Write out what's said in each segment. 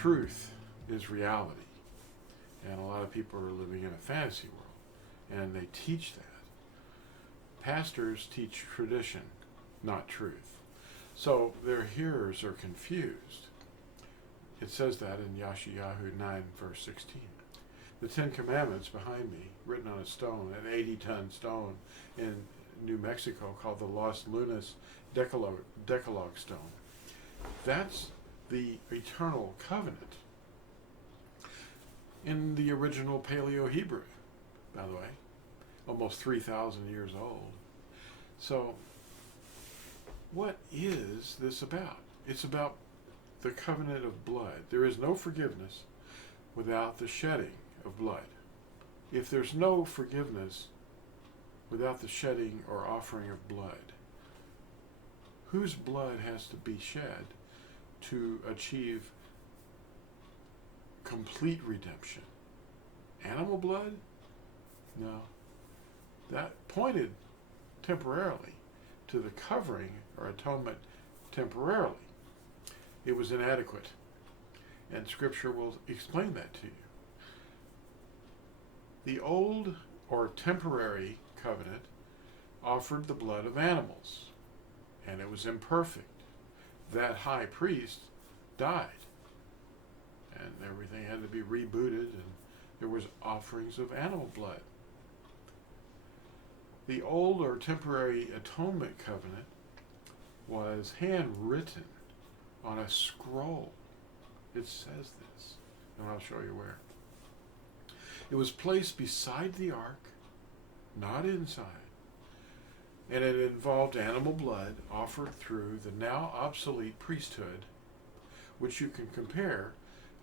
Truth is reality. And a lot of people are living in a fantasy world. And they teach that. Pastors teach tradition, not truth. So their hearers are confused. It says that in Yashayahu 9, verse 16. The Ten Commandments behind me, written on a stone, an 80-ton stone in New Mexico called the Los Lunas Decalogue Stone. That's the eternal covenant. In the original Paleo-Hebrew, by the way, almost 3,000 years old. So, what is this about? It's about the covenant of blood. There is no forgiveness without the shedding of blood. If there's no forgiveness without the shedding or offering of blood, whose blood has to be shed to achieve complete redemption? Animal blood? No. That pointed temporarily to the covering or atonement temporarily. It was inadequate. And Scripture will explain that to you. The old or temporary covenant offered the blood of animals, and it was imperfect. That high priest died, and everything had to be rebooted, and there was offerings of animal blood. The old or temporary atonement covenant was handwritten on a scroll. It says this, and I'll show you where. It was placed beside the ark, not inside, and it involved animal blood offered through the now obsolete priesthood, which you can compare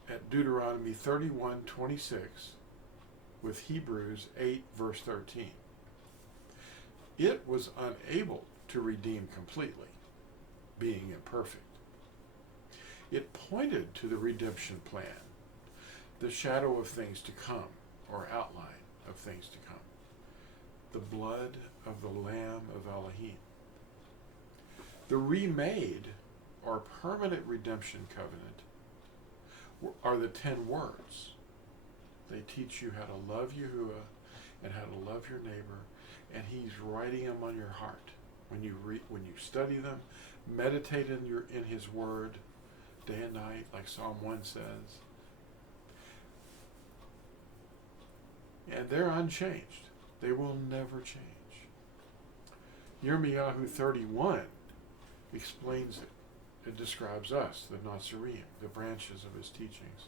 at Deuteronomy 31:26 with Hebrews 8, verse 13. It was unable to redeem completely, being imperfect. It pointed to the redemption plan, the shadow of things to come, or outline of things to come, the blood of the Lamb of Elohim. The remade or permanent redemption covenant are the 10 words. They teach you how to love Yahuwah and how to love your neighbor, and he's writing them on your heart. When you study them, meditate in his word day and night, like Psalm 1 says. And they're unchanged. They will never change. Yirmiyahu 31 explains it. It describes us, the Natsarim, the branches of his teachings.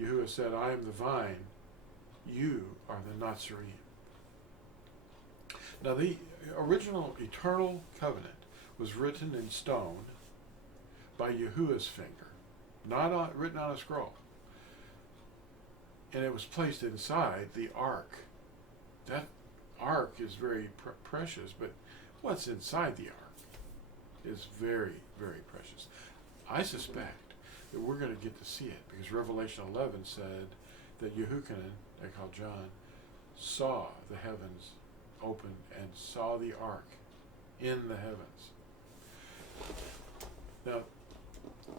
Yahuwah said, I am the vine, you are the Natsarim. Now the original eternal covenant was written in stone by Yahuwah's finger, not written on a scroll. And it was placed inside the ark. That ark is very precious, but what's inside the ark is very, very precious. I suspect that we're going to get to see it because Revelation 11 said that Yehukanan, they call John, saw the heavens open and saw the ark in the heavens. Now,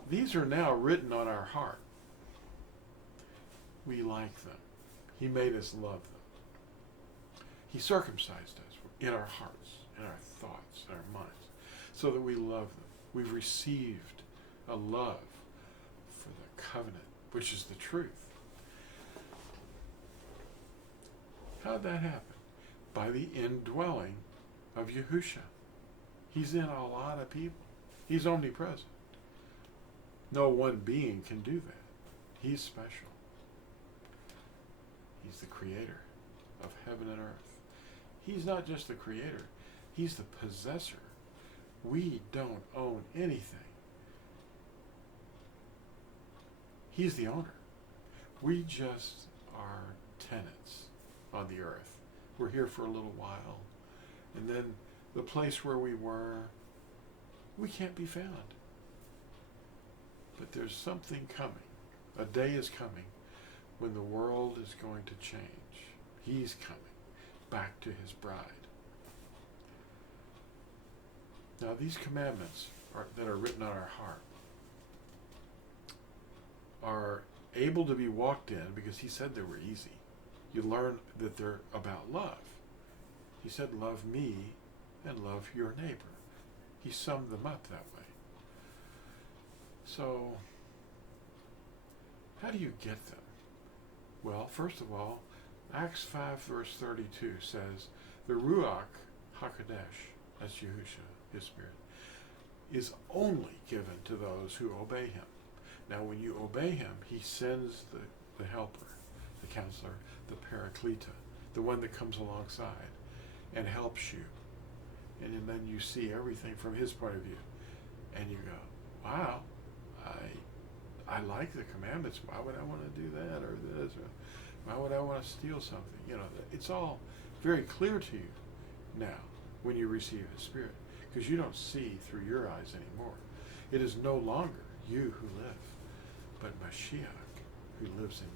these are now written on our heart. We like them. He made us love them. He circumcised us in our hearts, in our thoughts, in our minds, so that we love them. We've received a love for the covenant, which is the truth. How did that happen? By the indwelling of Yahusha. He's in a lot of people. He's omnipresent. No one being can do that. He's special. He's the creator of heaven and earth. He's not just the creator. He's the possessor. We don't own anything. He's the owner. We just are tenants on the earth. We're here for a little while. And then the place where we were, we can't be found. But there's something coming. A day is coming when the world is going to change. He's coming back to his bride. Now these commandments that are written on our heart are able to be walked in because he said they were easy. You learn that they're about love. He said, love me and love your neighbor. He summed them up that way. So, how do you get them? Well, first of all, Acts 5 verse 32 says, the Ruach HaKodesh, that's Yahusha, his spirit, is only given to those who obey him. Now, when you obey him, he sends the helper, the counselor, the Paracleta, the one that comes alongside and helps you. And then you see everything from his point of view. And you go, wow, I like the commandments. Why would I want to do that or this? Or why would I want to steal something? You know, it's all very clear to you now when you receive his spirit, because you don't see through your eyes anymore. It is no longer you who live, but Mashiach who lives in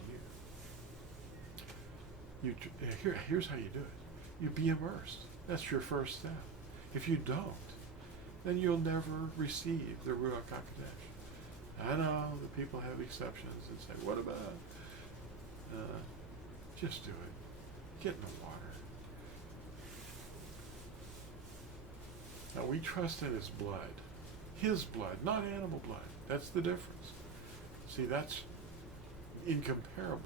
you. Here's how you do it. You be immersed. That's your first step. If you don't, then you'll never receive the Ruach HaKodesh. I know that people have exceptions and say, what about? Just do it. Get in the water. Now we trust in his blood. His blood, not animal blood. That's the difference. See, that's incomparable.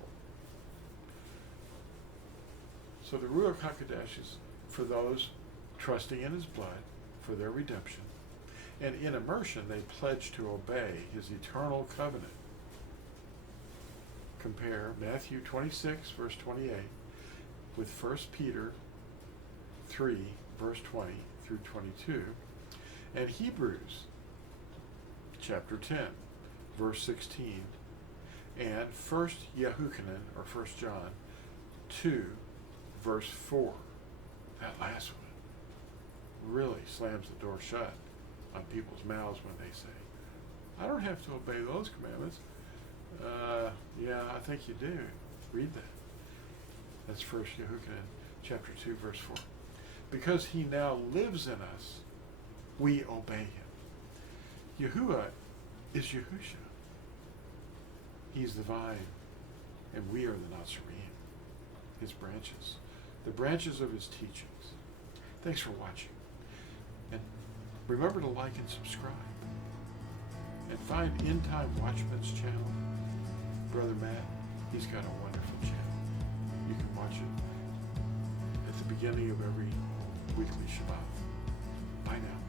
So the Ruach HaKodesh is for those trusting in his blood for their redemption. And in immersion, they pledge to obey his eternal covenant. Compare Matthew 26, verse 28, with 1 Peter 3, verse 20 through 22, and Hebrews chapter 10, verse 16, and 1 Yehukanan, or 1 John 2, verse 4. That last one really slams the door shut on people's mouths when they say, I don't have to obey those commandments. Yeah, I think you do. Read that. That's 1 Yehukanan chapter 2, verse 4. Because he now lives in us, we obey him. Yahuwah is Yahusha. He's the vine, and we are the Natsarim, his branches, the branches of his teachings. Thanks for watching. And remember to like and subscribe. And find End Time Watchman's channel. Brother Matt, he's got a wonderful channel. You can watch it at the beginning of every weekly Shabbat. Bye now.